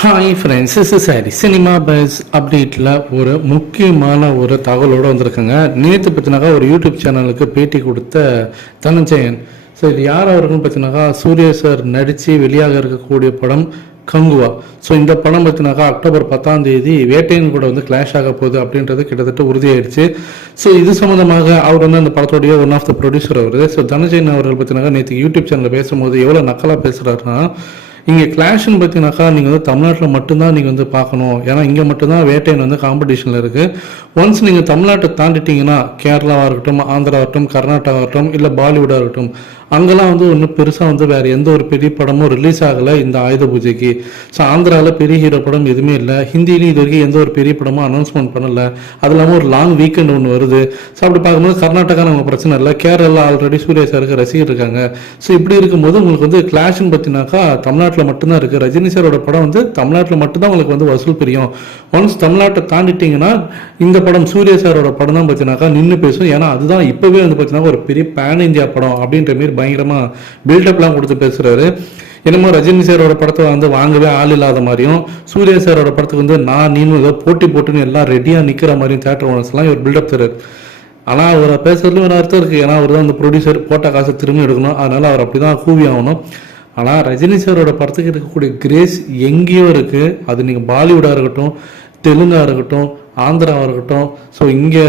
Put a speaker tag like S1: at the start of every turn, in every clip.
S1: Hi friends is சாரி cinema buzz அப்டேட்டில் ஒரு முக்கியமான ஒரு தகவலோடு வந்திருக்குங்க. நேற்று பார்த்தினாக்கா ஒரு யூடியூப் சேனலுக்கு பேட்டி கொடுத்த தனஞ்சயன். ஸோ இது யார் அவருக்குன்னு பார்த்தீங்கன்னாக்கா சூர்யா சார் நடித்து வெளியாக இருக்கக்கூடிய படம் கங்குவா. ஸோ இந்த படம் பார்த்தினாக்கா அக்டோபர் பத்தாம் தேதி வேட்டையின் கூட வந்து கிளாஷ் ஆக போகுது அப்படின்றது கிட்டத்தட்ட உறுதியாயிடுச்சு. ஸோ இது சம்மந்தமாக அவர் வந்து அந்த படத்துடைய ஒன் ஆஃப் த ப்ரொடியூசர் அவர். ஸோ தனஞ்சயன் அவர்கள் பார்த்தீங்கன்னா நேற்று யூடியூப் சேனலில் பேசும்போது எவ்வளோ நக்கலாக பேசுகிறாருன்னா இங்கே கிளாஷ்னு பார்த்தீங்கன்னாக்கா நீங்கள் வந்து தமிழ்நாட்டில் மட்டும்தான் நீங்கள் வந்து பார்க்கணும். ஏன்னா இங்கே மட்டும்தான் வேட்டையன் வந்து காம்படிஷனில் இருக்குது ஒன்ஸ் நீங்கள் தமிழ்நாட்டை தாண்டிட்டீங்கன்னா கேரளாவாக இருக்கட்டும் ஆந்திரா இருக்கட்டும் கர்நாடகா இருக்கட்டும் இல்லை பாலிவுடாக இருக்கட்டும் அங்கெல்லாம் வந்து ஒன்றும் பெருசாக வந்து வேறு எந்த ஒரு பெரிய படமும் ரிலீஸ் ஆகலை இந்த ஆயுத பூஜைக்கு. ஸோ ஆந்திராவில் பெரிய ஹீரோ படம் எதுவுமே இல்லை. ஹிந்திலையும் இது வரைக்கும் எந்த ஒரு பெரிய படமும் அனௌன்ஸ்மெண்ட் பண்ணலை. அது இல்லாமல் ஒரு லாங் வீக்கெண்ட் ஒன்று வருது. ஸோ அப்படி பார்க்கும்போது கர்நாடகா நம்ம பிரச்சனை இல்லை. கேரளா ஆல்ரெடி சூர்யா சாருக்கு ரசிகர் இருக்காங்க. ஸோ இப்படி இருக்கும்போது உங்களுக்கு வந்து கிளாஷ்னு பார்த்தீங்கன்னாக்கா தமிழ்நாட்டில் மட்டும்தான் இருக்குது ரஜினி சாரோட படம் வந்து தமிழ்நாட்டில் மட்டும்தான் உங்களுக்கு வந்து வசூல் பிரியும். ஒன்ஸ் தமிழ்நாட்டை தாண்டிட்டீங்கன்னா இந்த படம் சூரிய சாரோட படம் தான் பார்த்தீங்கன்னாக்கா நின்று பேசும். ஏன்னா அதுதான் இப்போவே வந்து பார்த்தீங்கன்னா ஒரு பெரிய பேன் இந்தியா படம் அப்படின்ற மாரி பயங்கரமாக பில்டப்லாம் கொடுத்து பேசுகிறாரு என்னமோ ரஜினி சாரோட படத்தை வந்து வாங்கவே ஆள் இல்லாத மாதிரியும் சூர்யா சாரோட படத்துக்கு வந்து நான் நீனும் ஏதோ போட்டி போட்டுன்னு எல்லாம் ரெடியாக நிற்கிற மாதிரியும் தேட்டர் ஓனர்ஸ்லாம் இவர் பில்டப் தருது ஆனால் அவரை பேசுறதுலையும் ஒரு அர்த்தம் இருக்குது ஏன்னா அவர் தான் அந்த ப்ரொடியூசர் போட்ட காசை திரும்பி எடுக்கணும். அதனால் அவர் அப்படி தான் கூவி ஆகணும். ஆனால் ரஜினி சாரோட படத்துக்கு இருக்கக்கூடிய கிரேஸ் எங்கேயோ இருக்குது அது நீங்கள் பாலிவுட்டாக இருக்கட்டும் தெலுங்காக இருக்கட்டும் ஆந்திராவாக இருக்கட்டும் ஸோ இங்கே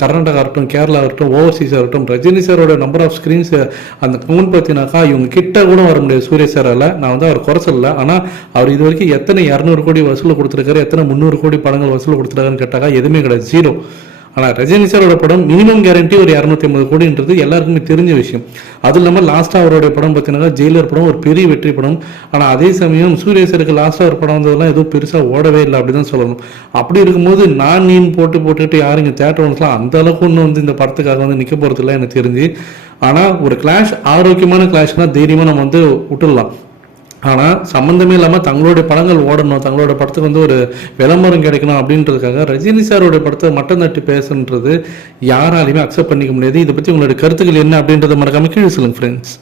S1: கர்நாடகா இருக்கட்டும் கேரளா இருக்கட்டும் ஓவர்சீஸாக இருக்கட்டும் ரஜினி சாரோட நம்பர் ஆஃப் ஸ்க்ரீன்ஸ் அந்த கவுண்ட் பார்த்தீங்கன்னாக்கா இவங்க கிட்ட கூட வர முடியாது சூரிய சாரால் நான் வந்து அவர் குறை சொல்லல. ஆனால் அவர் இது வரைக்கும் எத்தனை இரநூறு கோடி வசூல் கொடுத்துருக்காரு எத்தனை முந்நூறு கோடி படங்கள் வசூல் கொடுத்துருக்காருன்னு கேட்டாக்கா எதுவுமே கிடையாது. ஜீரோ ஆனால் ரஜினி சாரோட படம் மினிமம் கேரண்டி ஒரு இரநூத்தி ஐம்பது கோடின்றது எல்லாருக்குமே தெரிஞ்ச விஷயம். அது இல்லாமல் லாஸ்ட்டாக அவருடைய படம் பார்த்தீங்கன்னா ஜெயிலர் படம் ஒரு பெரிய வெற்றி படம். ஆனால் அதே சமயம் சூரிய சாருக்கு லாஸ்ட்டாக ஒரு படம் வந்ததெல்லாம் எதுவும் பெருசாக ஓடவே இல்லை அப்படி தான் சொல்லணும். அப்படி இருக்கும்போது நான் நீன் போட்டு போட்டுக்கிட்டு யாரும் இங்கே தேட்டர் ஒன்றுலாம் அந்த அளவுக்கு ஒன்றும் வந்து இந்த படத்துக்காக வந்து நிற்க போகிறதில்ல எனக்கு தெரிஞ்சு. ஆனால் ஒரு கிளாஷ் ஆரோக்கியமான கிளாஷ்னால் தைரியமாக நம்ம வந்து விட்டுடலாம். ஆனால் சம்மந்தமே இல்லாமல் தங்களுடைய படங்கள் ஓடணும் தங்களோட படத்துக்கு வந்து ஒரு விளம்பரம் கிடைக்கணும் அப்படின்றதுக்காக ரஜினி சாரோட படத்தை மட்டம் தட்டி பேசுன்றது யாராலையுமே அக்செப்ட் பண்ணிக்க முடியாது. இதை பற்றி உங்களுடைய கருத்துக்கள் என்ன அப்படின்றத மறக்காமல் கீழே சொல்லுங்க ஃப்ரெண்ட்ஸ்